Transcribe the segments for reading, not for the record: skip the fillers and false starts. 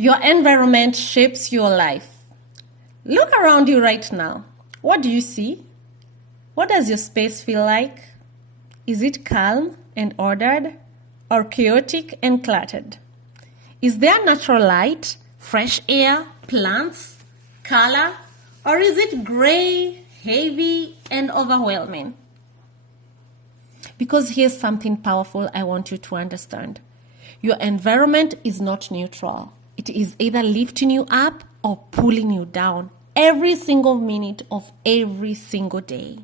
Your environment shapes your life. Look around you right now. What do you see? What does your space feel like? Is it calm and ordered or chaotic and cluttered? Is there natural light, fresh air, plants, color, or is it gray, heavy, and overwhelming? Because here's something powerful I want you to understand. Your environment is not neutral. It is either lifting you up or pulling you down every single minute of every single day.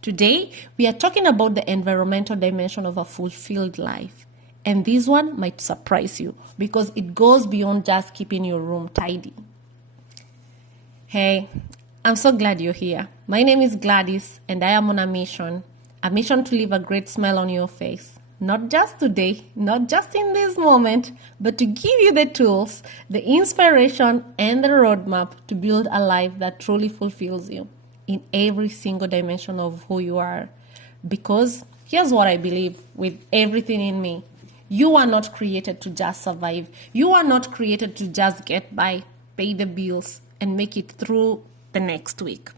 Today, we are talking about the environmental dimension of a fulfilled life. And this one might surprise you because it goes beyond just keeping your room tidy. Hey, I'm so glad you're here. My name is Gladys and I am on a mission to leave a great smile on your face. Not just today, not just in this moment, but to give you the tools, the inspiration, and the roadmap to build a life that truly fulfills you in every single dimension of who you are. Because here's what I believe with everything in me. You are not created to just survive. You are not created to just get by, pay the bills, and make it through the next week.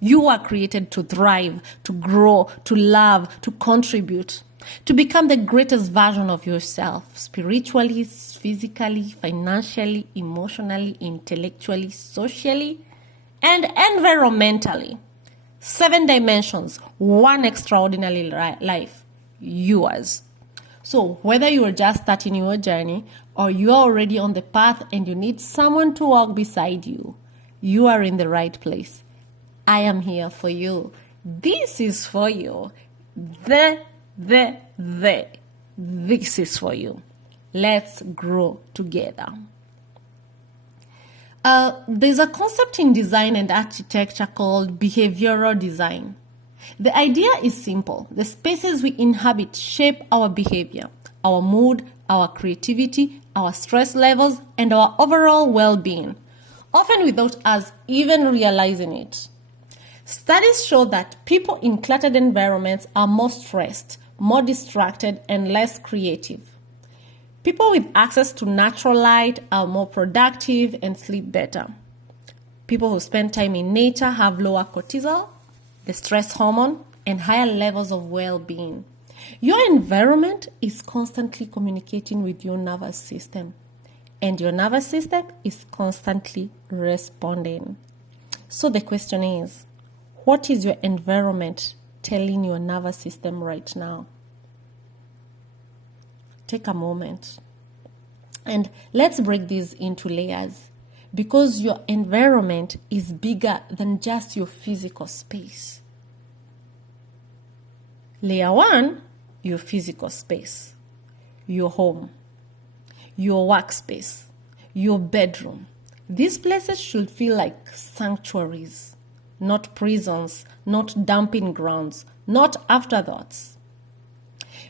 You are created to thrive, to grow, to love, to contribute, to become the greatest version of yourself, spiritually, physically, financially, emotionally, intellectually, socially, and environmentally. 7 dimensions, one extraordinary life, yours. So whether you are just starting your journey or you are already on the path and you need someone to walk beside you, you are in the right place. I am here for you. This is for you. This is for you. Let's grow together. There's a concept in design and architecture called behavioral design. The idea is simple. The spaces we inhabit shape our behavior, our mood, our creativity, our stress levels, and our overall well-being, often without us even realizing it. Studies show that people in cluttered environments are more stressed, more distracted, and less creative. People with access to natural light are more productive and sleep better. People who spend time in nature have lower cortisol, the stress hormone, and higher levels of well-being. Your environment is constantly communicating with your nervous system, and your nervous system is constantly responding. So the question is, what is your environment telling your nervous system right now? Take a moment and let's break these into layers, because your environment is bigger than just your physical space. Layer 1, your physical space, your home, your workspace, your bedroom. These places should feel like sanctuaries, not prisons, not dumping grounds, not afterthoughts.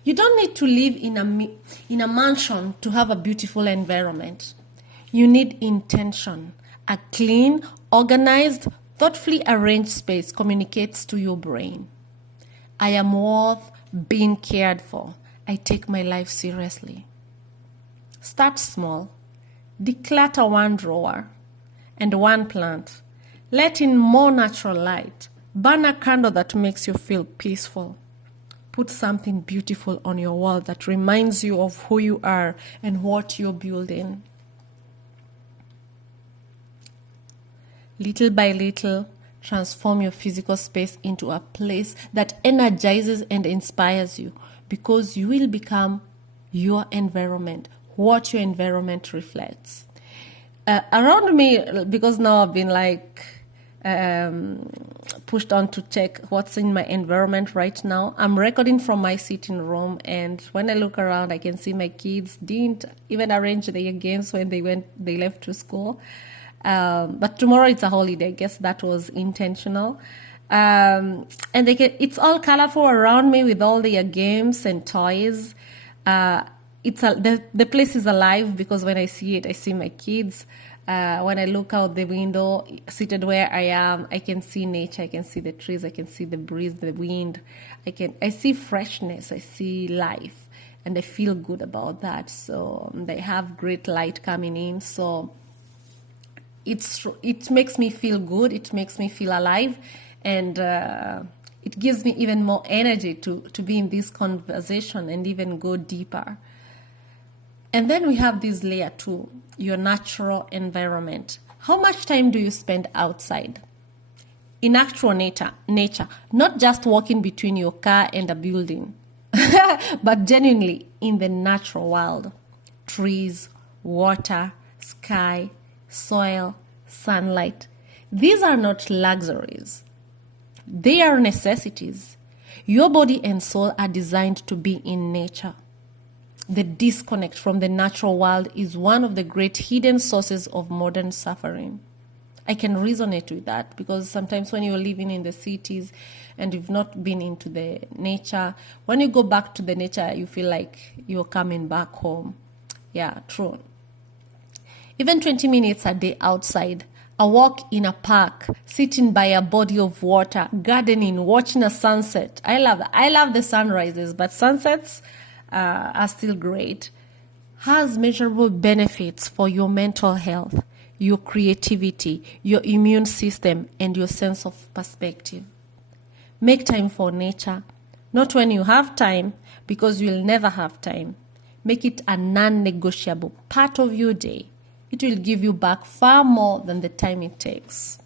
You don't need to live in a mansion to have a beautiful environment. You need intention. A clean, organized, thoughtfully arranged space communicates to your brain. I am worth being cared for. I take my life seriously. Start small. Declutter one drawer and one plant. Let in more natural light. Burn a candle that makes you feel peaceful. Put something beautiful on your wall that reminds you of who you are and what you're building. Little by little, transform your physical space into a place that energizes and inspires you, because you will become your environment, what your environment reflects. Around me, because now I've been pushed on to check what's in my environment right now. I'm recording from my sitting room, and when I look around, I can see my kids didn't even arrange their games when they left to school. But tomorrow it's a holiday. I guess that was intentional. And it's all colorful around me with all their games and toys. The place is alive because when I see it, I see my kids. When I look out the window, seated where I am, I can see nature. I can see the trees. I can see the breeze, the wind. I see freshness. I see life. and I feel good about that. So they have great light coming in. So it makes me feel good. It makes me feel alive, and it gives me even more energy to be in this conversation and even go deeper. And then we have this layer 2, your natural environment. How much time do you spend outside? In actual nature, not just walking between your car and a building, but genuinely in the natural world. Trees, water, sky, soil, sunlight. These are not luxuries. They are necessities. Your body and soul are designed to be in nature. The disconnect from the natural world is one of the great hidden sources of modern suffering. I can resonate with that, because sometimes when you're living in the cities and you've not been into the nature, when you go back to the nature, you feel like you're coming back home. Yeah, true. Even 20 minutes a day outside, a walk in a park, sitting by a body of water, gardening, watching a sunset. I love the sunrises, but sunsets are still great. Has measurable benefits for your mental health, your creativity, your immune system, and your sense of perspective. Make time for nature, not when you have time, because you'll never have time. Make it a non-negotiable part of your day. It will give you back far more than the time it takes.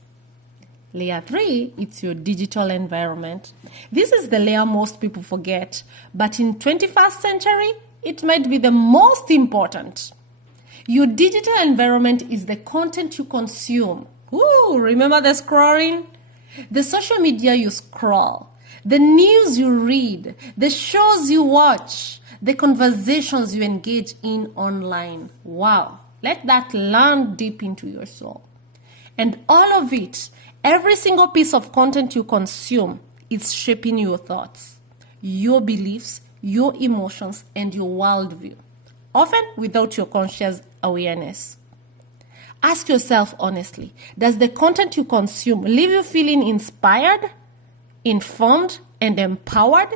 Layer 3, it's your digital environment. This is the layer most people forget, but in 21st century, it might be the most important. Your digital environment is the content you consume. Ooh, remember the scrolling? The social media you scroll, the news you read, the shows you watch, the conversations you engage in online. Wow, let that land deep into your soul. And all of it, every single piece of content you consume, is shaping your thoughts, your beliefs, your emotions, and your worldview, often without your conscious awareness. Ask yourself honestly, does the content you consume leave you feeling inspired, informed, and empowered?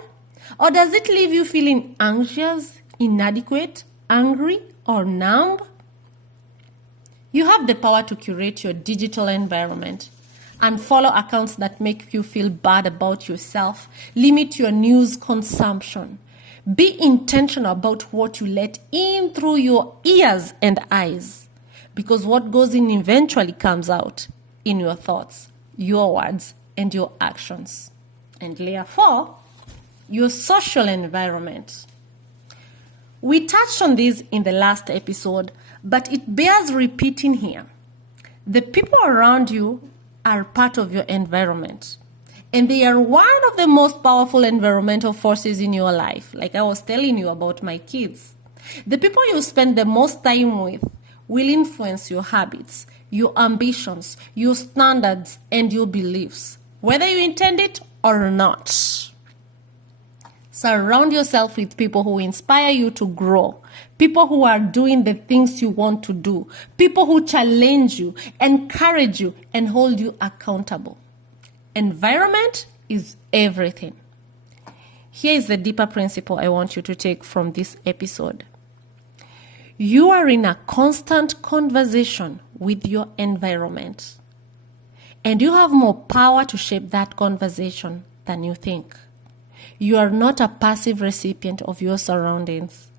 Or does it leave you feeling anxious, inadequate, angry, or numb? You have the power to curate your digital environment. Unfollow accounts that make you feel bad about yourself. Limit your news consumption. Be intentional about what you let in through your ears and eyes, because what goes in eventually comes out in your thoughts, your words, and your actions. And layer 4, your social environment. We touched on this in the last episode, but it bears repeating here. The people around you are part of your environment, and they are one of the most powerful environmental forces in your life. Like I was telling you about my kids. The people you spend the most time with will influence your habits, your ambitions, your standards, and your beliefs, whether you intend it or not. Surround yourself with people who inspire you to grow, people who are doing the things you want to do, people who challenge you, encourage you, and hold you accountable. Environment is everything. Here is the deeper principle I want you to take from this episode. You are in a constant conversation with your environment, and you have more power to shape that conversation than you think. You are not a passive recipient of your surroundings.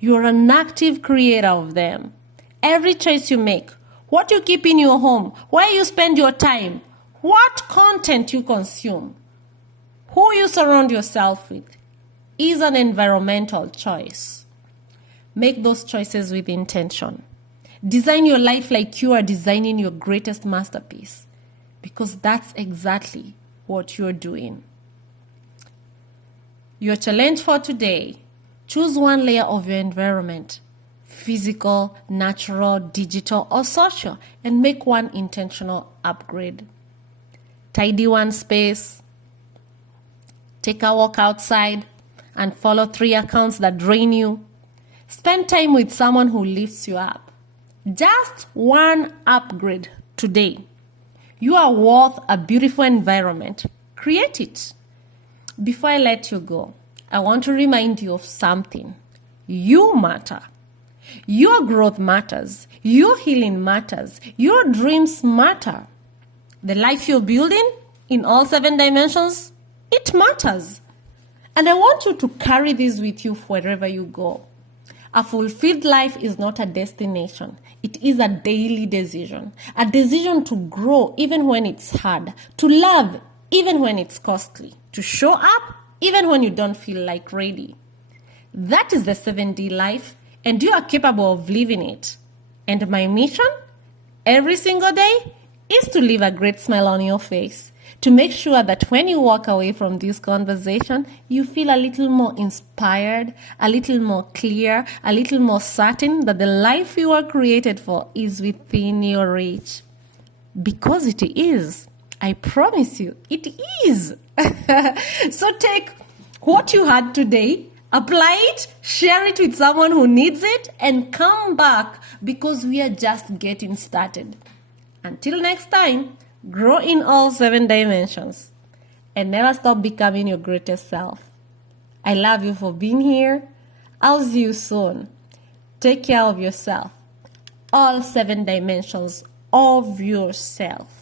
You are an active creator of them. Every choice you make, what you keep in your home, where you spend your time, what content you consume, who you surround yourself with, is an environmental choice. Make those choices with intention. Design your life like you are designing your greatest masterpiece, because that's exactly what you're doing. Your challenge for today: choose one layer of your environment, physical, natural, digital, or social, and make one intentional upgrade. Tidy one space, take a walk outside, and follow 3 accounts that drain you. Spend time with someone who lifts you up. Just one upgrade today. You are worth a beautiful environment. Create it. Before I let you go, I want to remind you of something. You matter. Your growth matters. Your healing matters. Your dreams matter. The life you're building in all 7 dimensions, it matters. And I want you to carry this with you wherever you go. A fulfilled life is not a destination. It is a daily decision. A decision to grow even when it's hard. To love even when it's costly. To show up even when you don't feel like ready. That is the 7D life, and you are capable of living it. And my mission every single day is to leave a great smile on your face. To make sure that when you walk away from this conversation, you feel a little more inspired, a little more clear, a little more certain that the life you are created for is within your reach. Because it is. I promise you, it is. So take what you had today, apply it, share it with someone who needs it, and come back because we are just getting started. Until next time, grow in all 7 dimensions and never stop becoming your greatest self. I love you for being here. I'll see you soon. Take care of yourself. All 7 dimensions of yourself.